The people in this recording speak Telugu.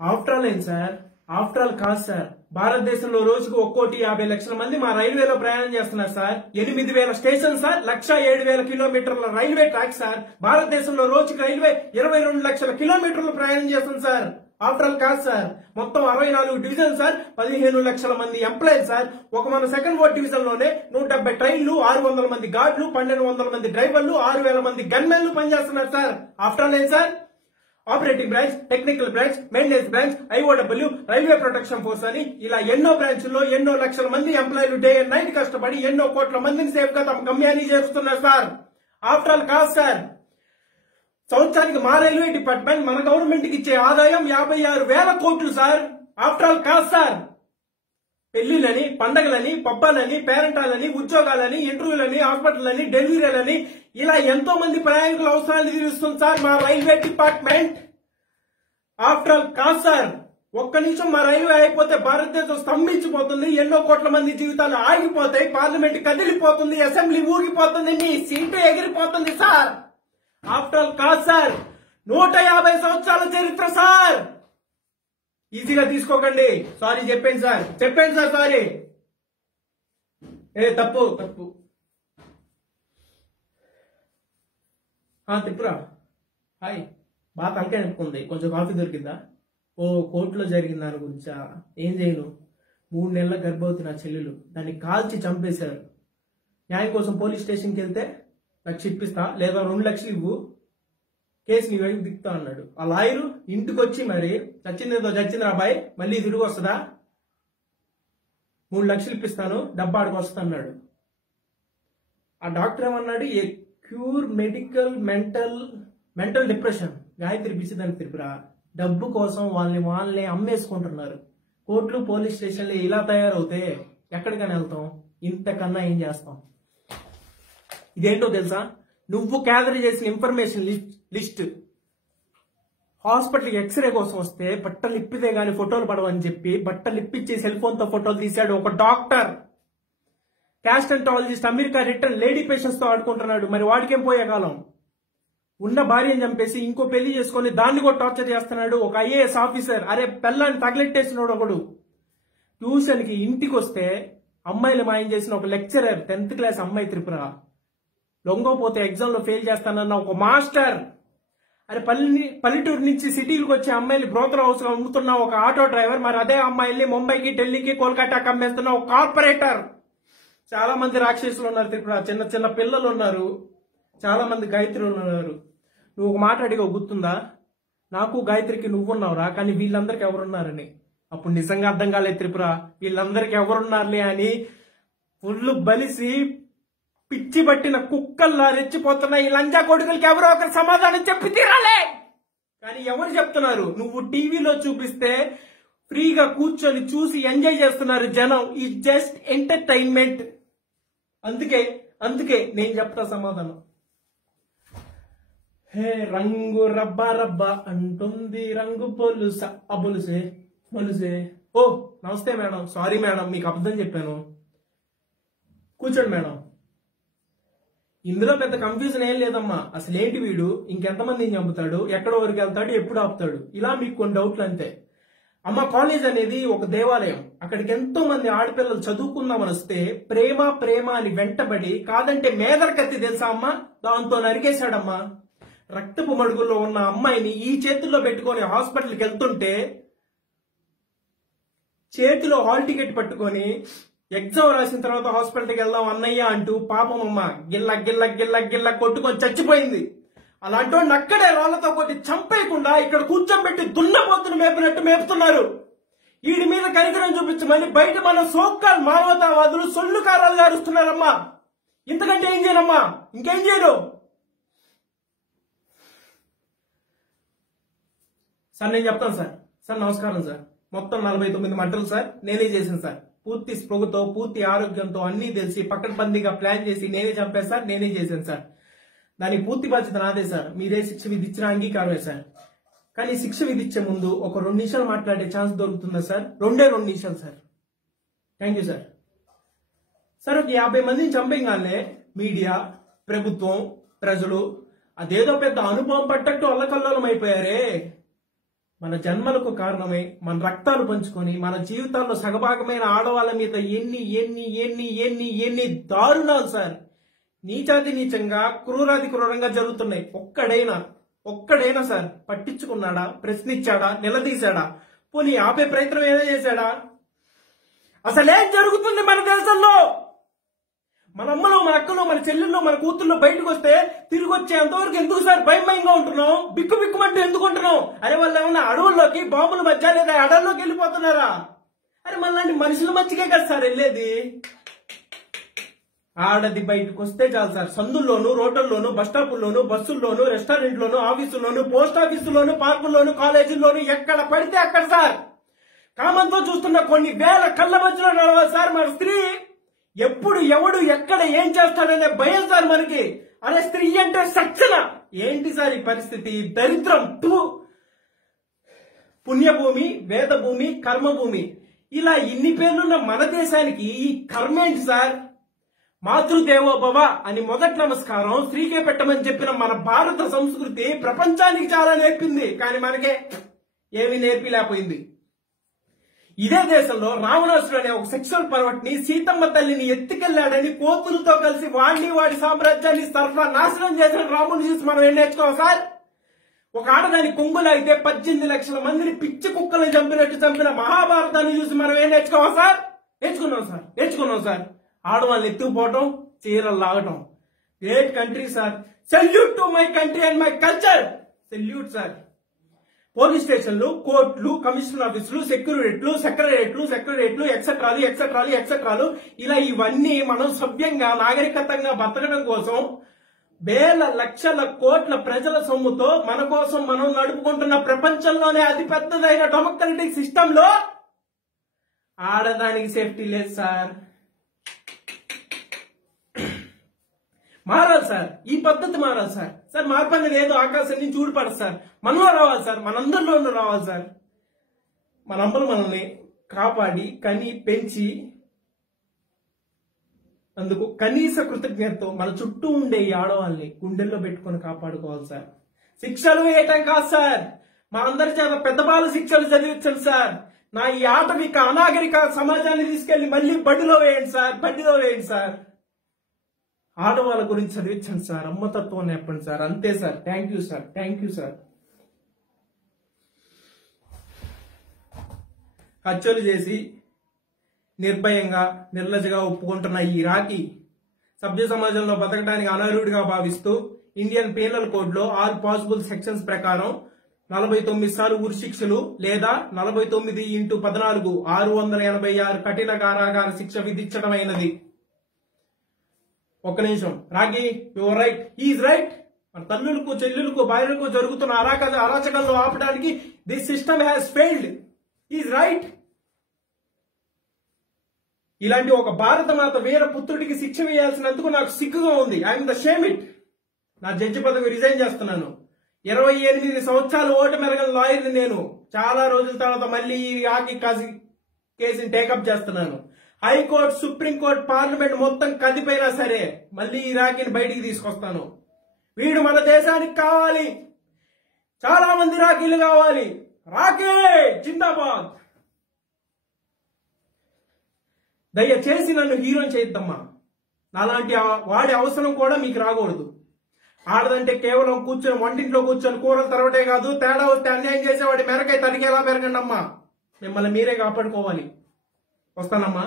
ఆఫ్టర్ ఆల్ ఏంటి సార్? ఆఫ్టర్ ఆల్ కాదు సార్. భారతదేశంలో రోజుకు 1,50,00,000 మంది మా రైల్వేలో ప్రయాణం చేస్తున్నారు సార్. 8,000 స్టేషన్ సార్, 1,07,000 కిలోమీటర్ల రైల్వే ట్రాక్ సార్. భారతదేశంలో రోజుకు రైల్వే 22 లక్షల కిలోమీటర్లు ప్రయాణం చేస్తుంది సార్. ఆఫ్టర్ ఆల్ కాదు సార్. మొత్తం 64 డివిజన్ సార్, 15 లక్షల మంది ఎంప్లాయీలు సార్. ఒక మన సెకండ్ వార్డ్ డివిజన్ లోనే 170 ట్రైన్లు, 600 మంది గార్డులు, 1,200 మంది డ్రైవర్లు, 6,000 మంది గన్మెన్లు పనిచేస్తున్నారు సార్. ఆఫ్టర్ ఆల్ ఏం sir? Operating branch, technical branch, maintenance branch, IOW, railway protection force అని ఇలా ఎన్నో బ్రాంచ్ల్లో ఎన్నో లక్షల మంది ఎంప్లాయీలు డే అండ్ నైట్ కష్టపడి ఎన్నో కోట్ల మందిని సేఫ్ గా తమ గమ్యాన్ని చేరుస్తున్నారు సార్. ఆఫ్టర్ ఆల్ కాదు సార్. సంవత్సరానికి మా రైల్వే డిపార్ట్మెంట్ మన గవర్నమెంట్ కి ఇచ్చే ఆదాయం 56,000 కోట్లు సార్. ఆఫ్టర్ ఆల్ కాదు సార్. పెళ్లిలని, పండగలని, పబ్బాలని, పేరెంటాలని, ఉద్యోగాలని, ఇంటర్వ్యూలని, హాస్పిటల్లని, డెలివరీలని ఇలా ఎంతో మంది ప్రయాణికుల అవసరాలు తీరుస్తుంది సార్ మా రైల్వే డిపార్ట్మెంట్. ఆఫ్టర్ ఆల్ కాదు సార్. ఒక్క నిమిషం మా రైల్వే అయిపోతే భారతదేశం స్తంభించిపోతుంది, ఎన్నో కోట్ల మంది జీవితాలు ఆగిపోతాయి, పార్లమెంట్ కదిలిపోతుంది, అసెంబ్లీ ఊగిపోతుంది, మీ సీటు ఎగిరిపోతుంది సార్. ఆఫ్టర్ ఆల్ కాదు సార్. 150 సంవత్సరాల చరిత్ర సార్. ఈజీగా తీసుకోకండి. సారీ చెప్పండి సార్, చెప్పండి సార్, సారీ. తప్పు తప్పు. తిప్పురా. హాయ్. బాగా తలకాయ నింపుకుంది. కొంచెం కాఫీ దొరికిందా? కోర్టులో జరిగిన దాని గురించా? ఏం చేయను, 3 నెలల గర్భవతి నా చెల్లెలు, దాన్ని కాల్చి చంపేశారు. న్యాయం కోసం పోలీస్ స్టేషన్కి వెళ్తే 1,00,000 ఇప్పిస్తా, లేదా 2 లక్షలు ఇవ్వు, కేసు నీ వైపు దిక్తా అన్నాడు. ఆ లాయరు ఇంటికి వచ్చి మరి చచ్చిందేదో చచ్చింది అబ్బాయి, మళ్ళీ తిరిగి వస్తుందా, 3 లక్షలు ఇప్పిస్తాను, డబ్బా ఆడికి వస్తా అన్నాడు. ఆ డాక్టర్ ఏమన్నాడు? A cure medical mental depression. Gayatri పిచ్చిదాన్ని తిరిపిరా. డబ్బు కోసం వాళ్ళని అమ్మేసుకుంటున్నారు. కోర్టులు, పోలీస్ స్టేషన్లు ఇలా తయారవుతే ఎక్కడికైనా వెళ్తాం? ఇంతకన్నా ఏం చేస్తాం? ఇదేంటో తెలుసా? నువ్వు గ్యాదర్ చేసిన ఇన్ఫర్మేషన్ లిస్ట్ హాస్పిటల్కి ఎక్స్రే కోసం వస్తే బట్టలు ఇప్పితే గానీ ఫోటోలు పడవని చెప్పి బట్టలు ఇప్పించి సెల్ ఫోన్ తో ఫోటోలు తీశాడు ఒక doctor. Gastroenterologist America return lady patients తో ఆడుకుంటున్నాడు. మరి వాడికేం పోయే కాలం? ఉన్న భార్యను చంపేసి ఇంకో పెళ్లి చేసుకుని దాన్ని కూడా టార్చర్ చేస్తున్నాడు ఒక ఐఏఎస్ ఆఫీసర్. అరే పెళ్ళాన్ని తగిలెట్టేసినాడు ఒకడు. ట్యూషన్ కి ఇంటికి వస్తే అమ్మాయిలు మాయం చేసిన ఒక లెక్చరర్, 10th క్లాస్ అమ్మాయి త్రిపుర. లొంగోపోతే ఎగ్జామ్ లో ఫెయిల్ చేస్తానన్న ఒక మాస్టర్. అరే పల్లెటూరు నుంచి సిటీలకు వచ్చే అమ్మాయిలు బ్రోకర్ హౌస్ గా అమ్ముతున్న ఒక ఆటో డ్రైవర్. మరి అదే అమ్మాయిల్ని ముంబైకి, ఢిల్లీకి, కోల్కతాకి అమ్మేస్తున్న ఒక కార్పొరేటర్. చాలా మంది రాక్షసులు ఉన్నారు త్రిపుర. చిన్న చిన్న పిల్లలు ఉన్నారు, చాలా మంది గాయత్రులు ఉన్నారు. నువ్వు ఒక మాట అడిగా గుర్తుందా? నాకు గాయత్రికి నువ్వున్నావురా, కానీ వీళ్ళందరికీ ఎవరున్నారని. అప్పుడు నిజంగా అర్థం కాలేదు త్రిపుర, వీళ్ళందరికీ ఎవరున్నారులే అని. ఫుల్ బలిసి పిచ్చి పట్టిన కుక్కల్లా రెచ్చిపోతున్న ఈ లంజా కొడుకులకి ఎవరో ఒకరు సమాధానం చెప్పి తీరాలే. కానీ ఎవరు చెప్తున్నారు? నువ్వు టీవీలో చూపిస్తే ఫ్రీగా కూర్చొని చూసి ఎంజాయ్ చేస్తున్నారు జనం. ఈ జస్ట్ ఎంటర్టైన్మెంట్. అందుకే నేను చెప్తా సమాధానం. హే రంగు రబ్బా రబ్బా అంటుంది రంగు పొలుసా. పొలుసే. ఓ నమస్తే మేడం. సారీ మేడం, మీకు అబద్ధం చెప్పాను. కూర్చోండి మేడం. ఇందులో పెద్ద కన్ఫ్యూజన్ ఏం లేదమ్మా. అసలు ఏంటి వీడు, ఇంకెంతమందిని చంపుతాడు, ఎక్కడో వరకు వెళ్తాడు, ఎప్పుడు ఆపుతాడు, ఇలా మీకు కొన్ని డౌట్లు అంతే. అమ్మ, కాలేజ్ అనేది ఒక దేవాలయం. అక్కడికి ఎంతో మంది ఆడపిల్లలు చదువుకుందామని వస్తే ప్రేమ అని వెంటబడి కాదంటే మేదరకత్తి తెలుసా అమ్మా, దాంతో నరికేశాడమ్మా. రక్తపు మడుగుల్లో ఉన్న అమ్మాయిని ఈ చేతుల్లో పెట్టుకొని హాస్పిటల్కి వెళ్తుంటే చేతిలో హాల్ టికెట్ పట్టుకొని ఎగ్జామ్ రాసిన తర్వాత హాస్పిటల్కి వెళ్దాం అన్నయ్య అంటూ పాపం అమ్మ గిల్ల కొట్టుకొని చచ్చిపోయింది. అలాంటి వాడిని అక్కడే రాళ్లతో కొట్టి చంపేయకుండా ఇక్కడ కూర్చోబెట్టి దున్నపోతును మేపినట్టు మేపుతున్నారు. వీడి మీద కనికరం చూపించమని బయట మన సోకాల్ మానవతావాదులు సొల్లు కారాలు గారుస్తున్నారమ్మా. ఇంతకంటే ఏం చేయనమ్మా, ఇంకేం చేయరు. సార్ నేను చెప్తాను సార్ నమస్కారం సార్. మొత్తం 49 మంటలు సార్ నేనే చేశాను సార్. పూర్తి స్పృహతో, పూర్తి ఆరోగ్యంతో, అన్ని తెలిసి పకడ్బందీగా ప్లాన్ చేసి నేనే చంపేది సార్. నేనే చేశాను సార్. దానికి పూర్తి బాధ్యత నాదే సార్. మీరే శిక్ష విధించిన అంగీకారమే సార్. కానీ శిక్ష విధించే ముందు ఒక 2 నిమిషాలు మాట్లాడే ఛాన్స్ దొరుకుతుందా సార్? 2 నిమిషాలు sir. Thank you sir. Sir ఒక 50 మందిని చంపేగానే మీడియా, ప్రభుత్వం, ప్రజలు అదేదో పెద్ద అనుభవం పట్టట్టు అల్లకల్లోలం అయిపోయారే. మన జన్మలకు కారణమై మన రక్తాలు పంచుకొని మన జీవితాల్లో సగభాగమైన ఆడవాళ్ళ మీద ఎన్ని ఎన్ని ఎన్ని ఎన్ని ఎన్ని దారుణాలు సార్ నీచాతి నీచంగా క్రూరాది క్రూరంగా జరుగుతున్నాయి. ఒక్కడైనా సార్ పట్టించుకున్నాడా, ప్రశ్నించాడా, నిలదీశాడా, పోనీ ఆపే ప్రయత్నం ఏదో చేశాడా? అసలేం జరుగుతుంది మన దేశంలో? మన అమ్మలు, మన అక్కలు, మన చెల్లెళ్ళు, మన కూతుళ్ళు బయటకు వస్తే తిరిగి వచ్చేంతవరకు ఎందుకు సార్ భయంగా ఉంటున్నాం? బిక్కుమంటూ ఎందుకు ఉంటున్నాం? అరే వాళ్ళు ఏమన్నా అడవుల్లోకి బాంబుల మధ్య లేదా అడవుల్లోకి వెళ్ళిపోతున్నారా? అరే మళ్ళీ మనుషుల మధ్యకే కదా సార్ వెళ్ళేది. ఆడది బయటకు వస్తే చాలు సార్, సందుల్లోను, రోడ్లలోను, బస్టాపుల్లోను, బస్సుల్లోను, రెస్టారెంట్లోను, ఆఫీసుల్లోను, పోస్ట్ ఆఫీసుల్లోను, పార్కుల్లోను, కాలేజీల్లోను, ఎక్కడ పడితే అక్కడ సార్ కామంతో చూస్తున్న కొన్ని వేల కళ్ళ మధ్యలో నడవాలి సార్ మన స్త్రీ. ఎప్పుడు ఎవడు ఎక్కడ ఏం చేస్తాడనే భయం సార్ మనకి. అరే స్త్రీ అంటే సచ్చన ఏంటి సార్ ఈ పరిస్థితి? దరిద్రం. పుణ్యభూమి, వేదభూమి, కర్మభూమి, ఇలా ఇన్ని పేర్లున్న మన దేశానికి ఈ కర్మేంటి సార్? మాతృదేవోభవ అని మొదటి నమస్కారం స్త్రీకే పెట్టమని చెప్పిన మన భారత సంస్కృతి ప్రపంచానికి చాలా నేర్పింది, కానీ మనకే ఏమీ నేర్పిలేకపోయింది. ఇదే దేశంలో రావణాసుడు అనే ఒక సెక్షువల్ పర్వట్ ని సీతమ్మ తల్లిని ఎత్తుకెళ్లాడని కోతులతో కలిసి వాడి సామ్రాజ్యాన్ని సర్వనాశనం చేసిన రాముని చూసి మనం ఏం నేర్చుకోవాలి సార్? ఒక ఆడదాని కొంగులాగితే 18 లక్షల మందిని పిచ్చి కుక్కలను చంపినట్టు చంపిన మహాభారతాన్ని చూసి మనం ఏం నేర్చుకోవాలి సార్? నేర్చుకున్నాం సార్. ఆడవాళ్ళని ఎత్తుకుపోవటం, చీరలు లాగటం. Great country sir. Salute to my country and my culture. Salute sir. Police స్టేషన్లు, కోర్టులు, కమిషనర్ ఆఫీసులు, సెక్రటరియట్లు, ఎక్సెట్రాలు ఇలా ఇవన్నీ మనం సభ్యంగా నాగరికతంగా బతకడం కోసం వేల లక్షల కోట్ల ప్రజల సొమ్ముతో మన కోసం మనం నడుపుకుంటున్న ప్రపంచంలోనే అతి పెద్దదైన డెమోక్రటిక్ సిస్టమ్ లో ఆడదానికి సేఫ్టీ లేదు సార్. మారాలి సార్, ఈ పద్ధతి మారాలి సార్. సార్ మార్పు అనేది ఏదో ఆకాశం నుంచి ఊడిపడదు సార్, మనలో రావాలి సార్, మనందరిలోనూ రావాలి సార్. మన అమ్మలు మనల్ని కాపాడి కని పెంచి అందుకు కనీస కృతజ్ఞతతో మన చుట్టూ ఉండే ఈ ఆడవాళ్ళని గుండెల్లో పెట్టుకొని కాపాడుకోవాలి సార్. శిక్షలు వేయటం కాదు సార్, మనందరి చేత పెద్ద బాల శిక్షలు చదివించండి సార్. నా ఈ ఆటవిక అనాగరిక సమాజాన్ని తీసుకెళ్లి మళ్ళీ బడిలో వేయండి సార్. ఆడవాళ్ళ గురించి చదివించండి సార్, అమ్మతత్వం నేర్పండి సార్. అంతే సార్. Thank you sir. హత్యలు చేసి నిర్భయంగా నిర్లజ్జగా ఒప్పుకుంటున్న ఈ రాఖీ సభ్య సమాజంలో బతకడానికి అనర్హుడిగా భావిస్తూ ఇండియన్ పీనల్ కోడ్ లో ఆల్ పాసిబుల్ సెక్షన్స్ ప్రకారం 49 సార్లు ఉరి శిక్షలు లేదా 49x14 686 కఠిన కారాగార శిక్ష విధించడమైనది. ఒక్క నిమిషం. Rakhi, your right, is right. మన తల్లులకు, చెల్లెలకు, భార్యలకు జరుగుతున్న అరాచకంలో ఆపడానికి this system has failed. Is right. ఇలాంటి ఒక భారత మాత వీర పుత్రుడికి శిక్ష వేయాల్సినందుకు నాకు సిగ్గుగా ఉంది. I'm the shame it. నా జడ్జి పదవి రిజైన్ చేస్తున్నాను. 28 సంవత్సరాలు ఓటు మెరగని లాయర్ని నేను. చాలా రోజుల తర్వాత మళ్ళీ ఈ రాఖీ కేసుని టేకప్ చేస్తున్నాను. హైకోర్టు, సుప్రీంకోర్టు, పార్లమెంట్ మొత్తం కదిపోయినా సరే మళ్ళీ ఈ రాఖీని బయటికి తీసుకొస్తాను. వీడు మన దేశానికి కావాలి. చాలా మంది రాఖీలు కావాలి. రాఖీ జిందాబాద్. దయచేసి నన్ను హీరోని చేయొద్దమ్మా. నాలాంటి వాడి అవసరం కూడా మీకు రాకూడదు. ఆడదంటే కేవలం వంటింట్లో కూర్చొని కూరలు తరవటే కాదు, తేడా వస్తే అన్యాయం చేసేవాడి మెరకై తరిగేలా పెరగండి అమ్మా. మిమ్మల్ని మీరే కాపాడుకోవాలి. వస్తానమ్మా.